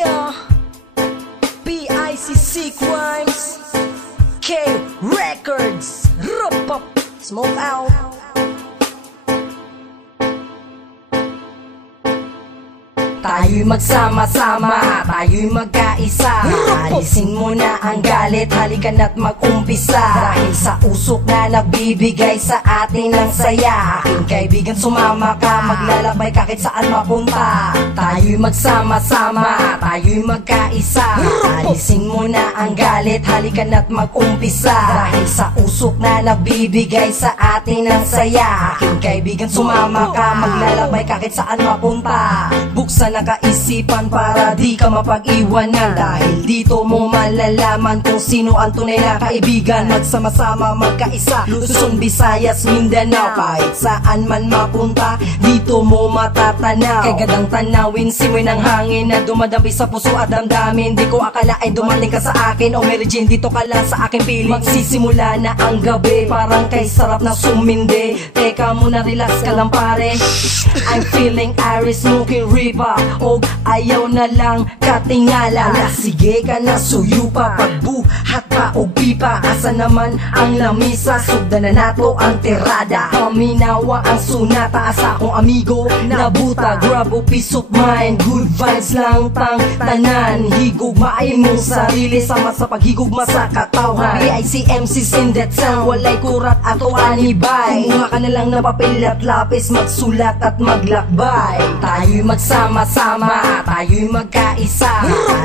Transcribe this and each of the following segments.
Yeah, PICC Crimes, K Records, Rup-up, Smoke Out. Tayo'y magsama-sama, tayo'y magkaisa. Alisin mo na ang galit, halikan at mag-umpisa. Dahil sa usok na nagbibigay sa atin ng saya. Aking kaibigan, sumama ka, maglalakbay kahit saan mapunta. Tayo'y magsama-sama, tayo'y magkaisa. Alisin mo na ang galit, halikan at mag-umpisa. Dahil sa usok na nagbibigay sa atin ng saya. Aking kaibigan, sumama ka, maglalakbay kahit saan mapunta. Buksan ang kaisipan para di ka mapag-iwanan. Dahil dito mo malalaman kung sino ang tunay na kaibigan. Magsama-sama magkaisa, Luzon, Visayas, Mindanao. Kahit saan man mapunta, dito mo matatanaw. Kay gandang tanawin, simoy ng hangin na dumadampi sa puso at damdamin. Di ko akala ay dumating ka sa akin, o Mary Jane, dito ka lang sa aking piling. Magsisimula na ang gabi, parang kay sarap na sumindi. Teka muna, relax ka lang pare. I'm feeling Iris, smoking ripa. O ayaw na lang katingala. Sige ka na, suyo pa, pagbuhat pa o pipa. Asa naman ang lamisa, sugdan na nato ang tirada. Paminawa ang sunata, asa akong amigo nabuta. Grab o peace of mind, good vibes lang tang tanan. Higugmaay mong sarili, sama sa paghigugma sa katawhan. PICMC in that sound, walay kurat ato anibay. Kumuha ka na lang na papel at lapis, magsulat at maglakbay. Tayo'y magsama-sama, tayo'y magkaisa.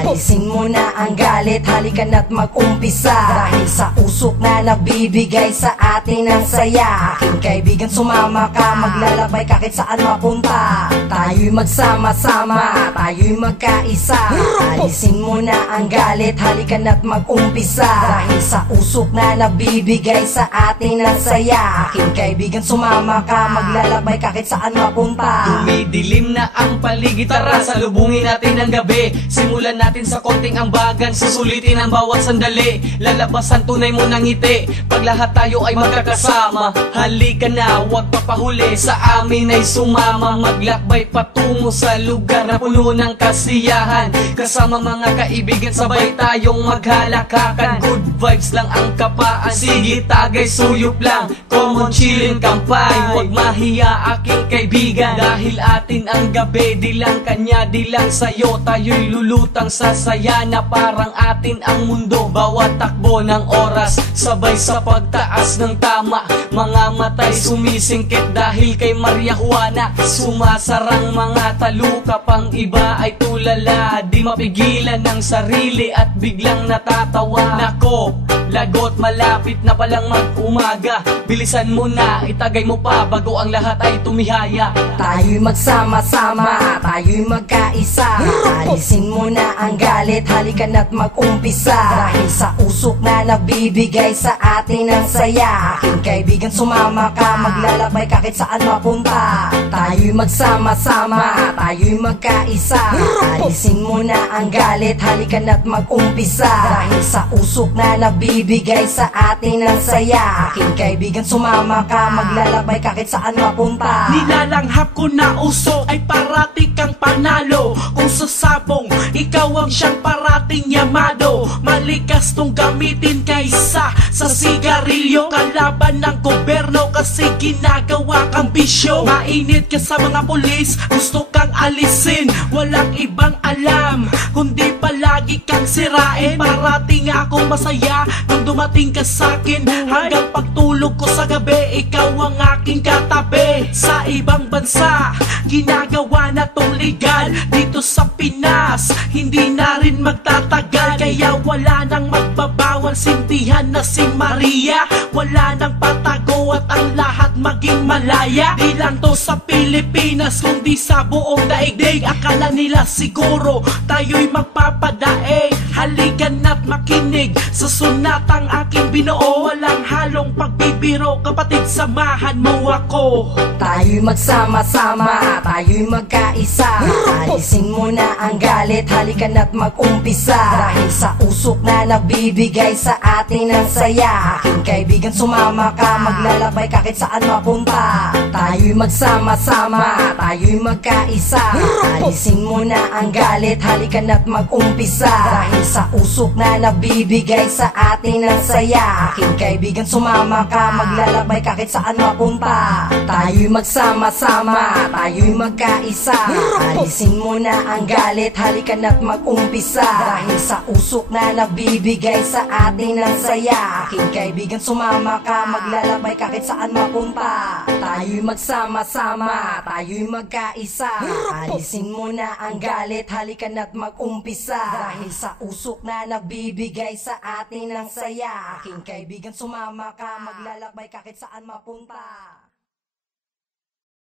Alisin mo na ang galit, halikan at mag-umpisa. Dahil sa usok na nagbibigay sa atin ng saya. Aking kaibigan, sumama ka, maglalakbay kahit saan mapunta. Tayo'y magsama-sama, tayo'y magkaisa. Alisin mo na ang galit, halikan at mag-umpisa. Dahil sa usok na nagbibigay sa atin ng saya. Aking kaibigan, sumama ka, maglalakbay kahit saan mapunta. Dumidilim na ang paligid, tara salubungin natin ang gabi. Simulan natin sa konting ambagan, susulitin ang bawat sandali. Lalabas ang tunay mo ng ngiti, pag lahat tayo ay magkakasama. Halika na, huwag papahuli, sa amin ay sumama. Maglakbay patungo sa lugar na puno ng kasiyahan. Kasama mga kaibigan, sabay tayong maghalakakan. Good vibes lang ang kapaan, sige tagay suyop lang. Common chillin' kampay, huwag mahiya aking kaibigan. Dahil atin ang gabi, di lang kanya, di lang sa'yo. Tayo'y lulutang sa saya na parang atin ang mundo. Bawat takbo ng oras, sabay sa pagtaas ng tama. Mga matay sumisingkit dahil kay Maria Juana. Sumasarang mga taluka, pang iba ay tulala. Di mapigilan ng sarili at biglang natatawa. Nako, lagot, malapit na palang mag-umaga. Bilisan mo na, itagay mo pa bago ang lahat ay tumihaya. Tayo'y magsama-sama, tayo'y magkaisa. Alisin mo na ang galit, halikan at mag-umpisa. Dahil sa usok na nagbibigay sa atin ng saya. Aking kaibigan, sumama ka, maglalakbay kahit saan mapunta. Tayo'y magsama-sama, tayo'y magkaisa. Alisin mo na ang galit, halikan at mag-umpisa. Dahil sa usok na nagbibigay sa atin ng saya. Aking kaibigan, sumama ka, maglalakbay kahit saan mapunta. Nilalanghap ko na usok ay parati kang panalo. Kung sasabong, ikaw ang siyang parating yamado. Malikas tong gamitin kaysa sa sigarilyo. Kalaban ng gobyerno kasi ginagawa kang bisyo. Mainit ka sa mga pulis, gusto kang alisin. Walang ibang alam, kundi palagi kang sirain. Parating akong masaya nung dumating ka sa'kin. Hanggang pagtulog ko sa gabi, ikaw ang aking katabi. Sa ibang bansa, ginagawa na tong legal. Dito sa Pinas, hindi na rin magtatagal. Kaya wala nang magbabawal, sintihan na si Maria. Wala nang patago at ang lahat maging malaya. Di lang to sa Pilipinas, kundi sa buong daigdig. Akala nila siguro tayo'y magpapadaig. Halikan at makinig sa sunatang aking binuo. Walang halong pagbibiro, kapatid, samahan mo ako. Tayo'y magsama-sama, tayo'y magkaisa. Alisin mo na ang galit, halikan at mag-umpisa. Dahil sa usok na nagbibigay sa atin ng saya. Aking kaibigan, sumama ka, maglalakbay kahit saan mapunta. Tayo'y magsama-sama, tayo'y magkaisa. Alisin mo na ang galit, halika na't mag-umpisa. Dahil sa usok na nabibigay sa atin ng saya, aking kaibigan sumama ka, maglalakbay kahit saan mapunta. Tayo'y magsama-sama, tayo'y magkaisa. Alisin mo na ang galit, halika na't mag-umpisa. Dahil sa usok na nabibigay sa atin ng saya, aking kaibigan sumama ka, maglalakbay kahit saan mapunta. Tayo'y magsama-sama, tayo'y magkaisa. Alisin mo na ang galit, halika na't mag-umpisa. Dahil sa usok na nagbibigay sa atin ng saya, aking kaibigan sumama ka, maglalakbay kahit saan mapunta.